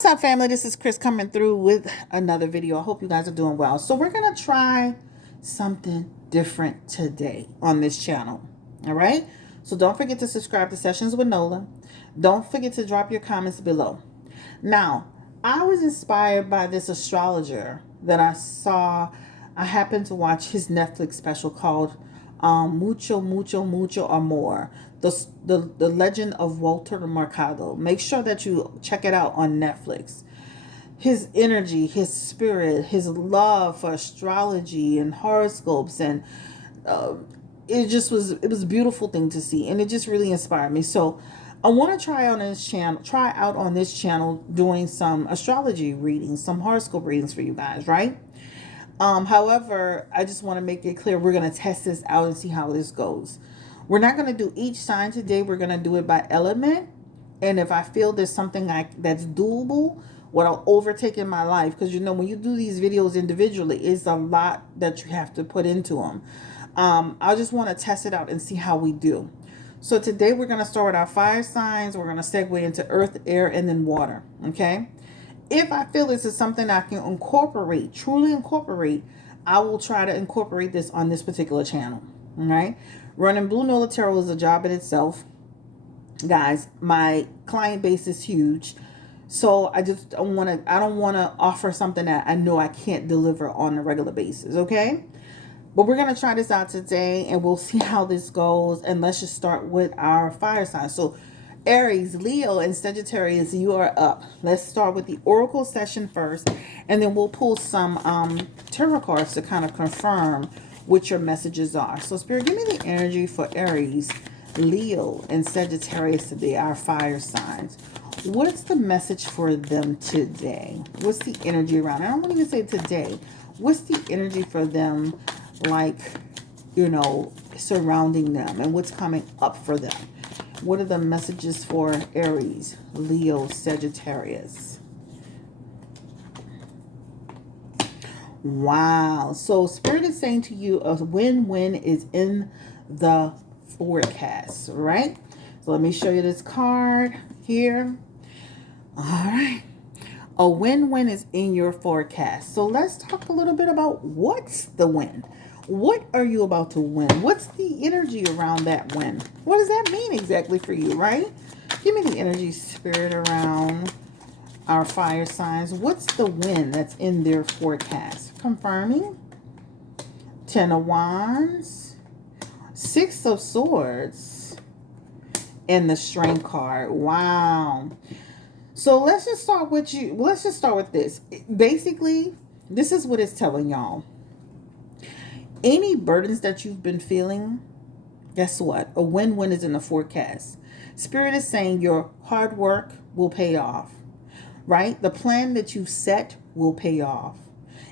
What's up, family? This is Chris coming through with another video. I hope you guys are doing well. So we're going to try something different today on this channel. All right? So don't forget to subscribe to Sessions with Nola. Don't forget to drop your comments below. Now, I was inspired by this astrologer that I saw. I happened to watch his Netflix special called Mucho, Mucho, Mucho Amor. The Legend of Walter Mercado. Make sure that you check it out on Netflix. His energy, his spirit, his love for astrology and horoscopes, and uh, it was a beautiful thing to see, and it just really inspired me. So I want to try out on this channel doing some astrology readings, some horoscope readings for you guys, right? However, I just want to make it clear we're going to test this out and see how this goes. We're not going to do each sign today. We're going to do it by element. And if I feel there's something that's doable, what I'll overtake in my life, because when you do these videos individually, it's a lot that you have to put into them. I just want to test it out and see how we do. So today we're going to start with our fire signs. We're going to segue into earth, air, and then water. Okay. If I feel this is something I can incorporate, truly incorporate, I will try to incorporate this on this particular channel. All right. Running Blue Nola Tarot is a job in itself. Guys, my client base is huge. So I don't want to offer something that I know I can't deliver on a regular basis. Okay. But we're going to try this out today and we'll see how this goes. And let's just start with our fire signs. So Aries, Leo, and Sagittarius, you are up. Let's start with the Oracle session first, and then we'll pull some tarot cards to kind of confirm what your messages are. So, Spirit, give me the energy for Aries, Leo, and Sagittarius today, our fire signs. What's the message for them today? What's the energy around? I don't want to even say today. What's the energy for them, like, surrounding them, and what's coming up for them? What are the messages for Aries, Leo, Sagittarius? Wow. So Spirit is saying to you, a win-win is in the forecast, right? So let me show you this card here. All right. A win-win is in your forecast. So let's talk a little bit about what's the win. What are you about to win? What's the energy around that win? What does that mean exactly for you, right? Give me the energy, Spirit, around our fire signs. What's the win that's in their forecast? Confirming. Ten of Wands. Six of Swords. And the Strength card. Wow. So let's just start with you. Let's just start with this. Basically, this is what it's telling y'all. Any burdens that you've been feeling, guess what? A win-win is in the forecast. Spirit is saying your hard work will pay off, right? The plan that you set will pay off.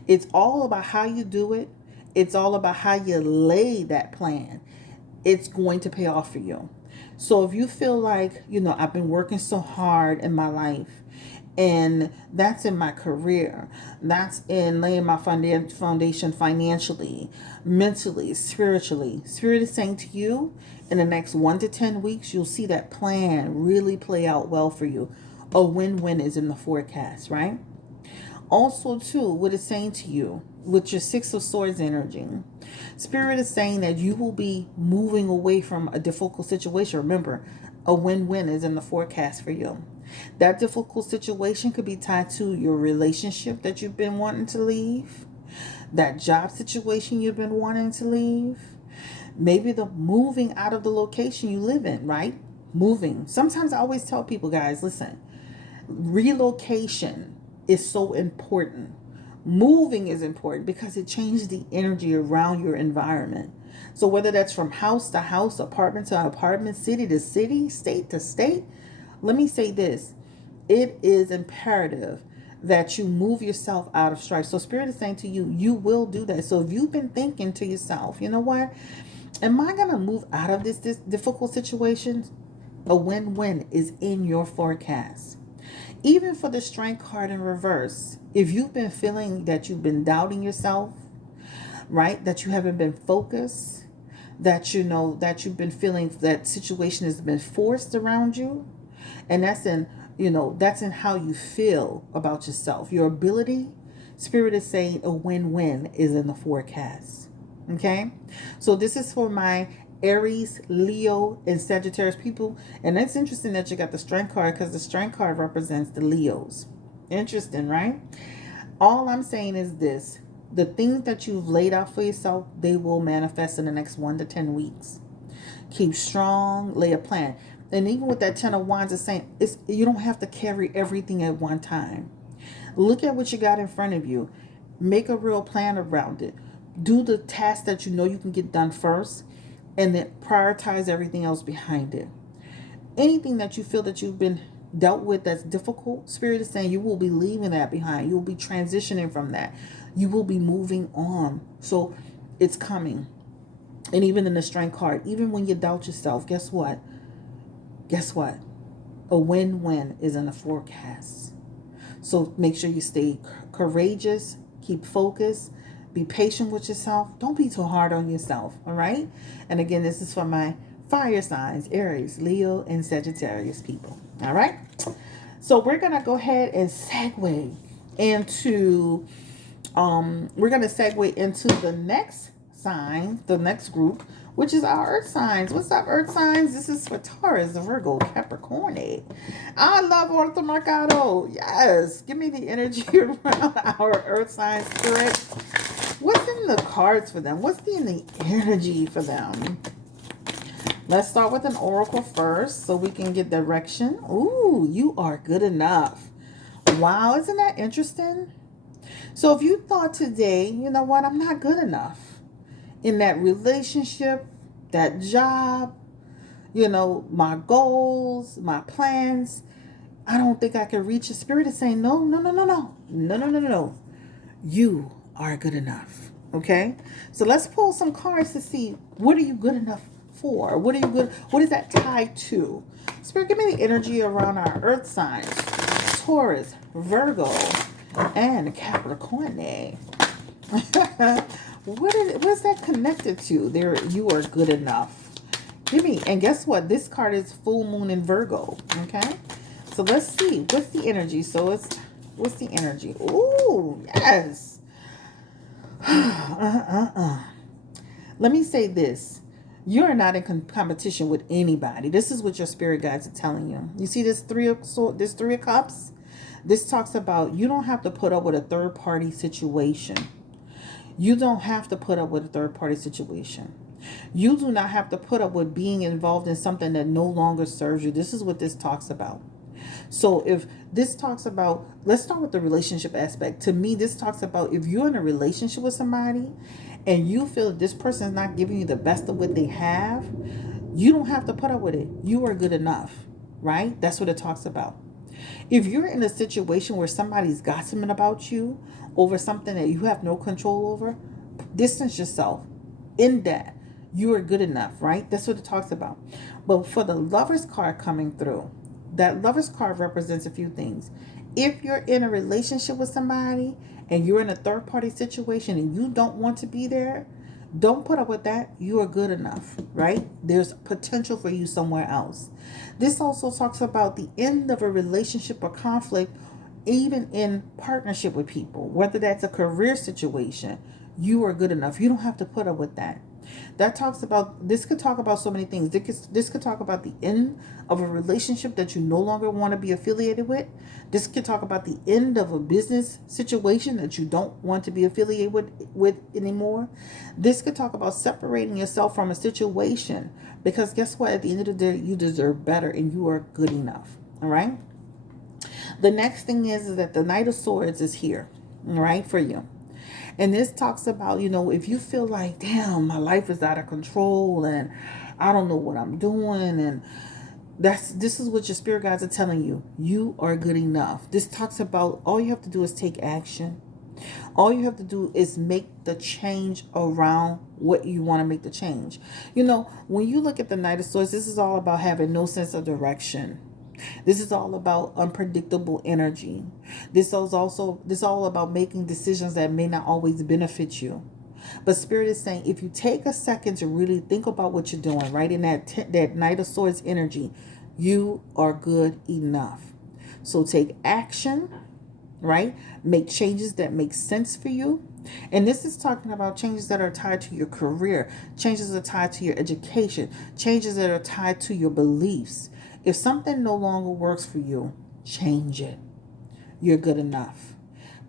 It's all about how you do it. It's all about how you lay that plan. It's going to pay off for you. So if you feel like, I've been working so hard in my life, and that's in my career, that's in laying my foundation financially, mentally, spiritually. Spirit is saying to you, in the next 1 to 10 weeks, you'll see that plan really play out well for you. A win-win is in the forecast, right? Also, too, what it's saying to you with your Six of Swords energy, Spirit is saying that you will be moving away from a difficult situation. Remember, a win-win is in the forecast for you. That difficult situation could be tied to your relationship that you've been wanting to leave, that job situation you've been wanting to leave, maybe the moving out of the location you live in, right? Moving. Sometimes I always tell people, guys, listen, relocation is so important. Moving is important because it changes the energy around your environment. So whether that's from house to house, apartment to apartment, city to city, state to state, let me say this. It is imperative that you move yourself out of strife. So Spirit is saying to you, you will do that. So if you've been thinking to yourself, you know what? Am I going to move out of this difficult situation? A win-win is in your forecast. Even for the Strength card in reverse, if you've been feeling that you've been doubting yourself, right? That you haven't been focused, that that you've been feeling that situation has been forced around you, and that's in You know, that's in how you feel about yourself. Your ability, Spirit is saying a win-win is in the forecast. Okay? So this is for my Aries, Leo, and Sagittarius people. And it's interesting that you got the Strength card because the Strength card represents the Leos. Interesting, right? All I'm saying is this. The things that you've laid out for yourself, they will manifest in the next 1 to 10 weeks. Keep strong, lay a plan. And even with that 10 of Wands, it's saying you don't have to carry everything at one time. Look at what you got in front of you. Make a real plan around it. Do the tasks that you know you can get done first, and then prioritize everything else behind it. Anything that you feel that you've been dealt with that's difficult, Spirit is saying you will be leaving that behind. You will be transitioning from that. You will be moving on. So it's coming. And even in the Strength card, even when you doubt yourself, guess what? Guess what? A win-win is in the forecast. So make sure you stay courageous, keep focused, be patient with yourself. Don't be too hard on yourself, all right? And again, this is for my fire signs, Aries, Leo, and Sagittarius people, all right? So we're going to go ahead and segue into, the next sign, the next group, which is our earth signs. What's up, earth signs? This is for Taurus, Virgo, Capricorn. I love Ortho Mercado. Yes. Give me the energy around our earth signs, Spirit. What's in the cards for them? What's in the energy for them? Let's start with an oracle first so we can get direction. Ooh, you are good enough. Wow, isn't that interesting? So if you thought today, you know what, I'm not good enough in that relationship, that job, you know, my goals, my plans, I don't think I can reach. The Spirit is saying, no. You are good enough. Okay? So let's pull some cards to see, what are you good enough for? What is that tied to? Spirit, give me the energy around our earth signs. Taurus, Virgo, and Capricorn. What's that connected to? There, you are good enough. Give me, and guess what? This card is full moon in Virgo. Okay, so let's see what's the energy. So what's the energy? Ooh, yes. Let me say this: you're not in competition with anybody. This is what your spirit guides are telling you. You see this three of cups. This talks about you don't have to put up with a third party situation. You don't have to put up with a third-party situation. You do not have to put up with being involved in something that no longer serves you. This is what this talks about. So if this talks about, let's start with the relationship aspect. To me, this talks about if you're in a relationship with somebody and you feel that this person is not giving you the best of what they have, you don't have to put up with it. You are good enough, right? That's what it talks about. If you're in a situation where somebody's gossiping about you over something that you have no control over, distance yourself. In that, you are good enough, right? That's what it talks about. But for the Lover's card coming through, that Lover's card represents a few things. If you're in a relationship with somebody and you're in a third party situation and you don't want to be there, don't put up with that. You are good enough, right? There's potential for you somewhere else. This also talks about the end of a relationship or conflict, even in partnership with people, whether that's a career situation. You are good enough. You don't have to put up with that. This could talk about so many things. This could talk about the end of a relationship that you no longer want to be affiliated with. This could talk about the end of a business situation that you don't want to be affiliated with anymore. This could talk about separating yourself from a situation, because guess what? At the end of the day, you deserve better and you are good enough. All right. The next thing is that the Knight of Swords is here, all right, for you. And this talks about, if you feel like, damn, my life is out of control and I don't know what I'm doing, and this is what your spirit guides are telling you. You are good enough. This talks about all you have to do is take action. All you have to do is make the change around what you want to make the change. When you look at the Knight of Swords, this is all about having no sense of direction. This is all about unpredictable energy. This is all about making decisions that may not always benefit you. But Spirit is saying, if you take a second to really think about what you're doing, right, in that Knight of Swords energy, you are good enough. So take action, right? Make changes that make sense for you. And this is talking about changes that are tied to your career, changes that are tied to your education, changes that are tied to your beliefs. If something no longer works for you, change it. You're good enough.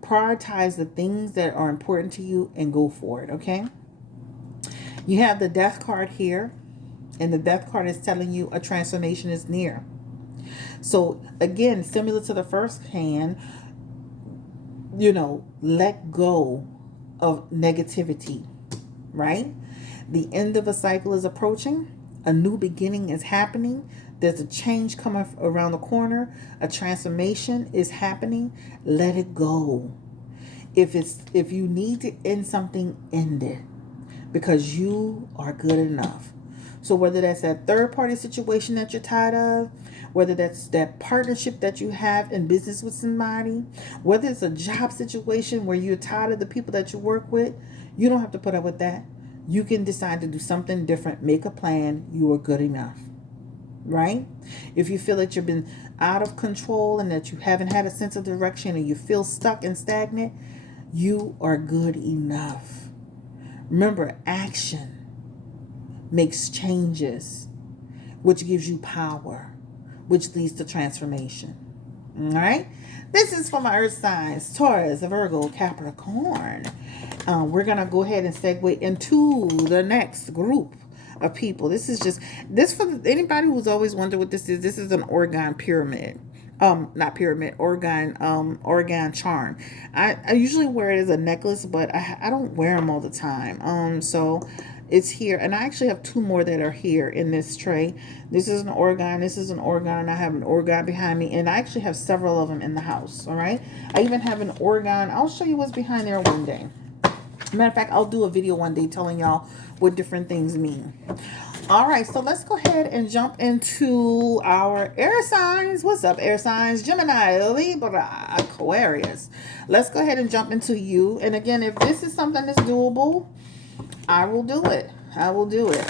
Prioritize the things that are important to you and go for it, okay? You have the death card here, and the death card is telling you a transformation is near. So again, similar to the first hand, let go of negativity, right? The end of a cycle is approaching. A new beginning is happening. There's a change coming around the corner. A transformation is happening. Let it go. If you need to end something, end it, because you are good enough. So whether that's that third party situation that you're tired of, whether that's that partnership that you have in business with somebody, whether it's a job situation where you're tired of the people that you work with, you don't have to put up with that. You can decide to do something different. Make a plan. You are good enough, right? If you feel that you've been out of control and that you haven't had a sense of direction and you feel stuck and stagnant, you are good enough. Remember, action makes changes, which gives you power, which leads to transformation. All right? This is for my earth signs: Taurus, Virgo, Capricorn. We're going to go ahead and segue into the next group of people. This for anybody who's always wondered what this is. This is an orgone pyramid. Not pyramid, orgone charm. I usually wear it as a necklace, but I don't wear them all the time. So it's here, and I actually have two more that are here in this tray. This is an orgone, this is an orgone, and I have an orgone behind me, and I actually have several of them in the house. All right, I even have an orgone. I'll show you what's behind there one day. Matter of fact, I'll do a video one day telling y'all what different things mean. All right, so let's go ahead and jump into our air signs. What's up, air signs? Gemini, Libra, Aquarius. Let's go ahead and jump into you. And again, if this is something that's doable, I will do it. I will do it.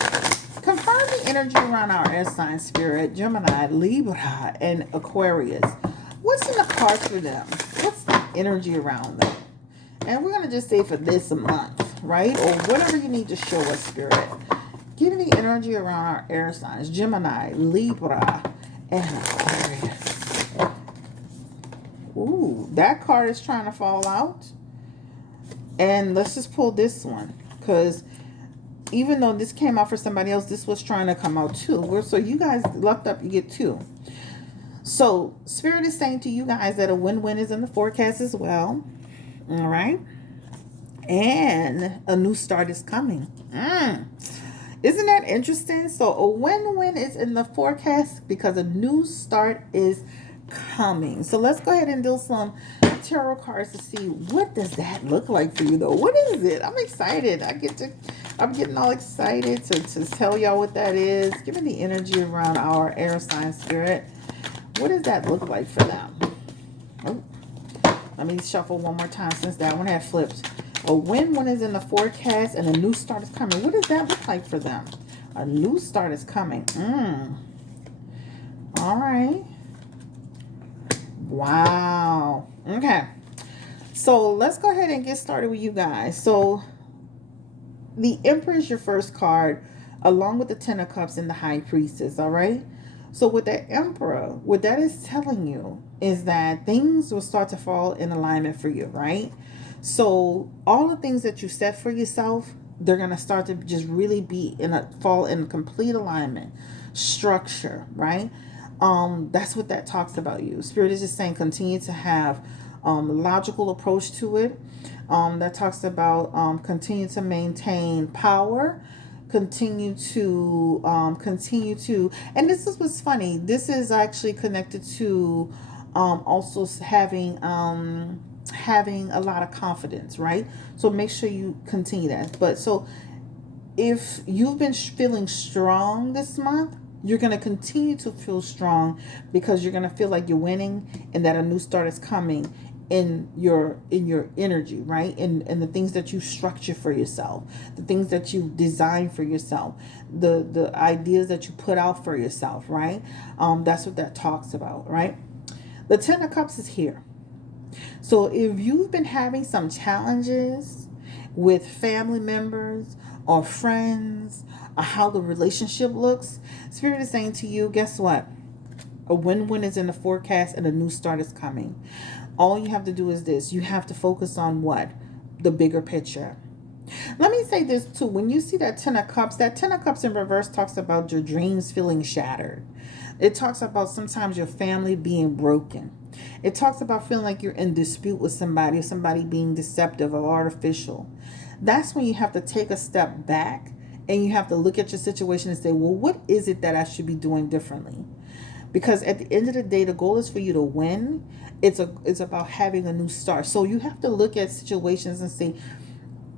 Confirm the energy around our air sign spirit: Gemini, Libra, and Aquarius. What's in the cards for them? What's the energy around them? And we're going to just say for this month, right? Or whatever you need to show us, spirit. Give me the energy around our air signs: Gemini, Libra, and Aquarius. Ooh, that card is trying to fall out. And let's just pull this one, because even though this came out for somebody else, this was trying to come out too. So you guys lucked up, you get two. So spirit is saying to you guys that a win-win is in the forecast as well. All right. And a new start is coming. Isn't that interesting? So a win-win is in the forecast because a new start is coming. So let's go ahead and do some tarot cards to see what does that look like for you, though. What is it? I'm excited. I'm getting all excited to tell y'all what that is. Give me the energy around our air sign spirit. What does that look like for them? Oh, let me shuffle one more time since that one had flipped. A win-win is in the forecast and a new start is coming. What does that look like for them? A new start is coming. All right. Wow. Okay. So let's go ahead and get started with you guys. So the Emperor is your first card, along with the Ten of Cups and the High Priestess. All right. So with the Emperor, what that is telling you is that things will start to fall in alignment for you, right? So all the things that you set for yourself, they're going to start to just really fall in complete alignment, structure, right? That's what that talks about you. Spirit is just saying continue to have logical approach to it. That talks about continue to maintain power, continue to, and this is what's funny. This is actually connected to also having a lot of confidence, right? So make sure you continue that. But so if you've been feeling strong this month, you're going to continue to feel strong because you're going to feel like you're winning and that a new start is coming in your energy, right? And the things that you structure for yourself, the things that you design for yourself, the ideas that you put out for yourself, right? That's what that talks about, right? The Ten of Cups is here. So if you've been having some challenges with family members or friends or how the relationship looks, Spirit is saying to you, guess what? A win-win is in the forecast and a new start is coming. All you have to do is this. You have to focus on what? The bigger picture. Let me say this too. When you see that Ten of Cups in reverse talks about your dreams feeling shattered. It talks about sometimes your family being broken. It talks about feeling like you're in dispute with somebody, or somebody being deceptive or artificial. That's when you have to take a step back and you have to look at your situation and say, well, what is it that I should be doing differently? Because at the end of the day, the goal is for you to win. It's about having a new start. So you have to look at situations and say,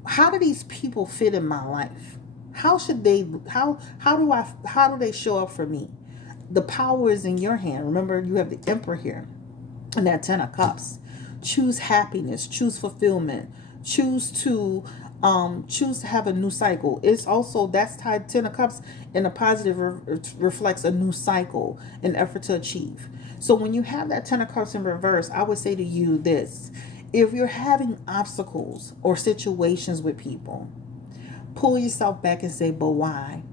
how do these people fit in my life? How should they how do they show up for me? The power is in your hand. Remember, you have the Emperor here and that Ten of Cups. Choose happiness, choose fulfillment, choose to have a new cycle. It's also, that's tied, Ten of Cups in a positive reflects a new cycle, an effort to achieve. So when you have that Ten of Cups in reverse, I would say to you this: if you're having obstacles or situations with people, pull yourself back and say, but why?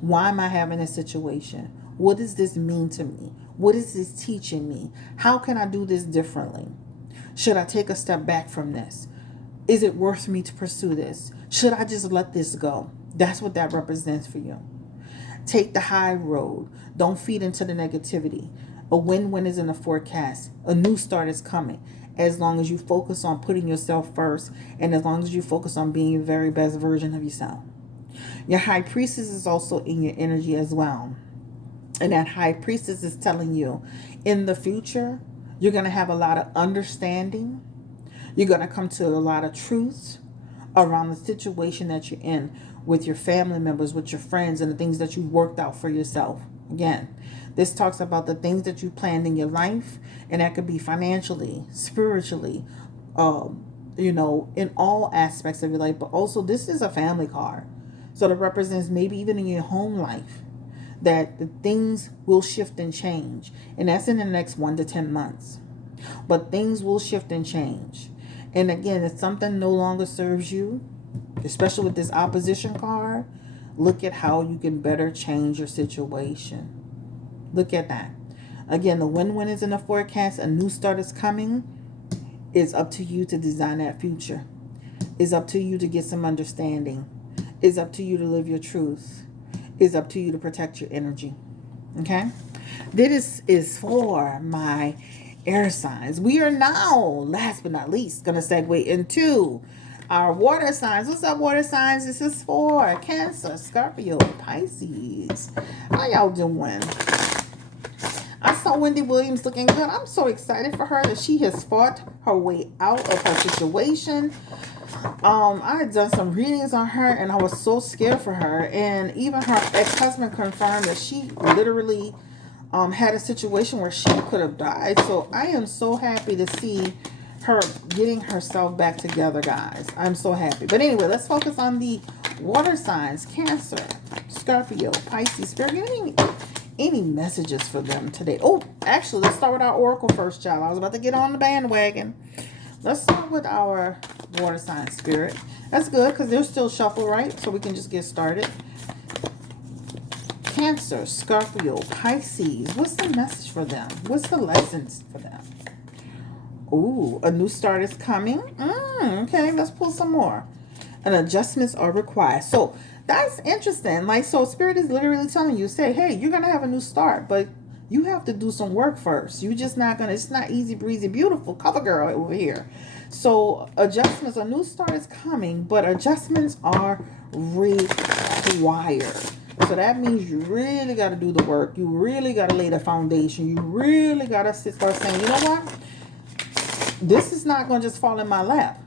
Why am I having this situation? What does this mean to me? What is this teaching me? How can I do this differently? Should I take a step back from this? Is it worth me to pursue this? Should I just let this go? That's what that represents for you. Take the high road. Don't feed into the negativity. A win-win is in the forecast. A new start is coming. As long as you focus on putting yourself first, and as long as you focus on being your very best version of yourself. Your High Priestess is also in your energy as well. And that High Priestess is telling you, in the future, you're going to have a lot of understanding. You're going to come to a lot of truth around the situation that you're in with your family members, with your friends, and the things that you've worked out for yourself. Again, this talks about the things that you planned in your life, and that could be financially, spiritually, in all aspects of your life. But also, this is a family card. So that represents maybe even in your home life, that the things will shift and change. And that's in the next 1 to 10 months. But things will shift and change. And again, if something no longer serves you, especially with this opposition card, look at how you can better change your situation. Look at that. Again, the win-win is in the forecast. A new start is coming. It's up to you to design that future. It's up to you to get some understanding. It's up to you to live your truth. It's up to you to protect your energy. Okay? This is for my air signs. We are now, last but not least, going to segue into our water signs. What's up, water signs? This is for Cancer, Scorpio, Pisces. How y'all doing? I saw Wendy Williams looking good. I'm so excited for her that she has fought her way out of her situation. I had done some readings on her and I was so scared for her. And even her ex-husband confirmed that she literally had a situation where she could have died. So I am so happy to see her getting herself back together, guys. I'm so happy. But anyway, let's focus on the water signs. Cancer, Scorpio, Pisces. Spirit, any messages for them today? Oh, actually, let's start with our oracle first, child. I was about to get on the bandwagon. Let's start with our water sign, Spirit. That's good because they're still shuffle, right? So we can just get started. Cancer, Scorpio, Pisces. What's the message for them? What's the lessons for them? Ooh, a new start is coming. Okay, let's pull some more. And adjustments are required. So that's interesting. Like, so Spirit is literally telling you, say, hey, you're going to have a new start, but you have to do some work first. You're just not going to, it's not easy breezy, beautiful cover girl over here. So adjustments, a new start is coming, but adjustments are required. So that means you really got to do the work. You really got to lay the foundation. You really got to start saying, you know what? This is not going to just fall in my lap.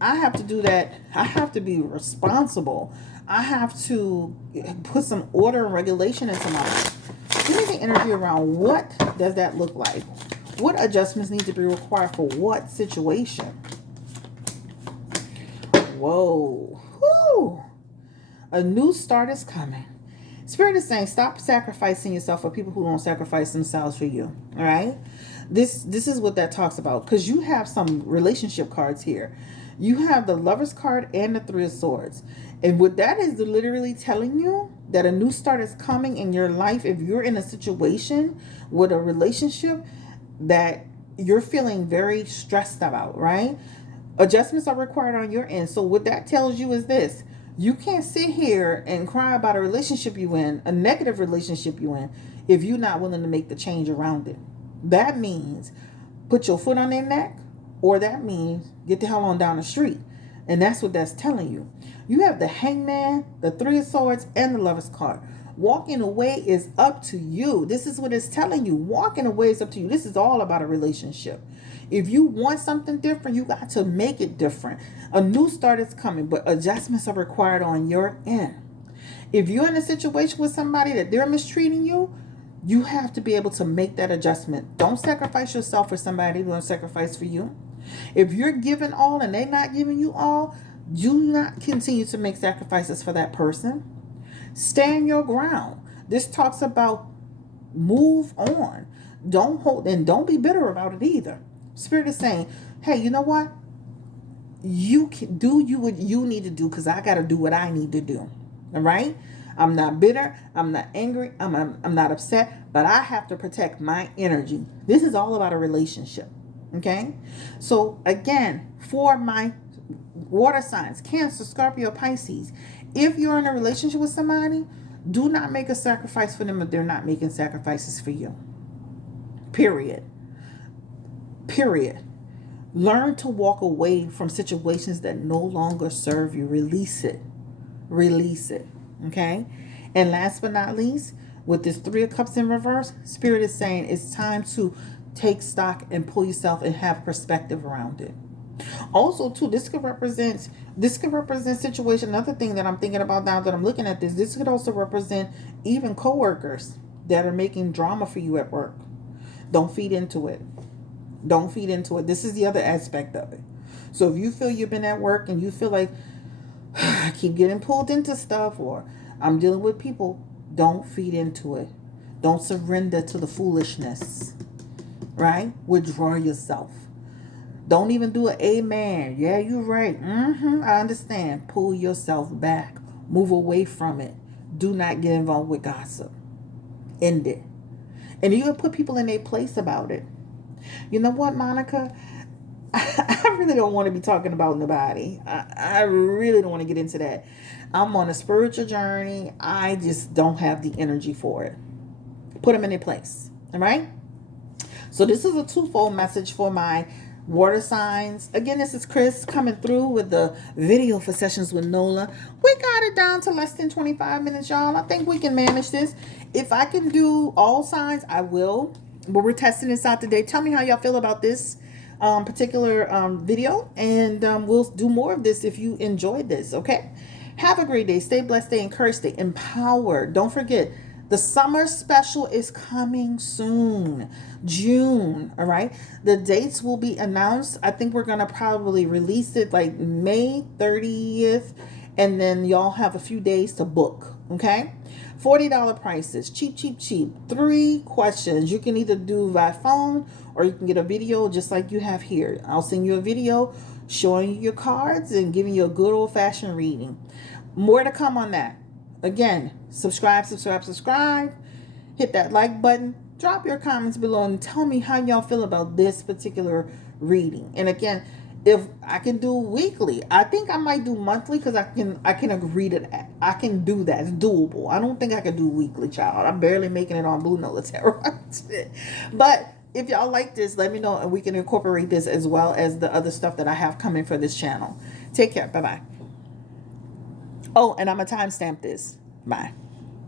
I have to do that. I have to be responsible. I have to put some order and regulation into my life. Give me the energy around what does that look like? What adjustments need to be required for what situation? Whoa. Whew. A new start is coming. Spirit is saying, stop sacrificing yourself for people who don't sacrifice themselves for you. All right. This is what that talks about, because you have some relationship cards here. You have the Lover's card and the Three of Swords. And what that is literally telling you, that a new start is coming in your life. If you're in a situation with a relationship that you're feeling very stressed about, right? Adjustments are required on your end. So what that tells you is this: you can't sit here and cry about a relationship you in, a negative relationship you in, if you're not willing to make the change around it. That means put your foot on their neck, or that means get the hell on down the street. And that's what that's telling you. You have the Hangman, the Three of Swords, and the Lover's card. Walking away is up to you. This is what it's telling you. Walking away is up to you. This is all about a relationship. If you want something different, you got to make it different. A new start is coming, but adjustments are required on your end. If you're in a situation with somebody that they're mistreating you, you have to be able to make that adjustment. Don't sacrifice yourself for somebody who won't sacrifice for you. If you're giving all and they're not giving you all, do not continue to make sacrifices for that person. Stand your ground. This talks about move on. Don't hold, and don't be bitter about it either. Spirit is saying, hey, you know what? You can do what you need to do, because I got to do what I need to do. All right? I'm not bitter. I'm not angry. I'm not upset, but I have to protect my energy. This is all about a relationship. Okay? So again, for my water signs, Cancer, Scorpio, Pisces, if you're in a relationship with somebody, do not make a sacrifice for them if they're not making sacrifices for you. Period. Learn to walk away from situations that no longer serve you. Release it. Okay? And last but not least, with this Three of Cups in reverse, Spirit is saying it's time to take stock and pull yourself and have perspective around it. Also, too, this could represent situation. Another thing that I'm thinking about now that I'm looking at this could also represent even coworkers that are making drama for you at work. Don't feed into it. This is the other aspect of it. So if you feel you've been at work and you feel like I keep getting pulled into stuff, or I'm dealing with people, don't feed into it. Don't surrender to the foolishness. Right? Withdraw yourself. Don't even do an amen. Yeah, you're right. I understand. Pull yourself back. Move away from it. Do not get involved with gossip. End it. And even put people in their place about it. You know what, Monica? I really don't want to be talking about nobody. I really don't want to get into that. I'm on a spiritual journey. I just don't have the energy for it. Put them in their place. All right? So this is a twofold message for my water signs. Again, this is Chris coming through with the video for Sessions with Nola. We got it down to less than 25 minutes, y'all. I think we can manage this. If I can do all signs, I will. But we're testing this out today. Tell me how y'all feel about this particular video. And we'll do more of this if you enjoyed this, okay? Have a great day. Stay blessed, stay encouraged, stay empowered. Don't forget, the summer special is coming soon. June, all right? The dates will be announced. I think we're going to probably release it like May 30th. And then y'all have a few days to book, okay? $40 prices. Cheap. 3 questions. You can either do by phone or you can get a video just like you have here. I'll send you a video showing you your cards and giving you a good old-fashioned reading. More to come on that. Again, subscribe. Hit that like button. Drop your comments below and tell me how y'all feel about this particular reading. And again, if I can do weekly, I think I might do monthly, because I can agree to that. I can do that. It's doable. I don't think I can do weekly, child. I'm barely making it on Blue Nola Tarot. But if y'all like this, let me know and we can incorporate this as well as the other stuff that I have coming for this channel. Take care. Bye-bye. Oh, and I'm going to timestamp this. Bye.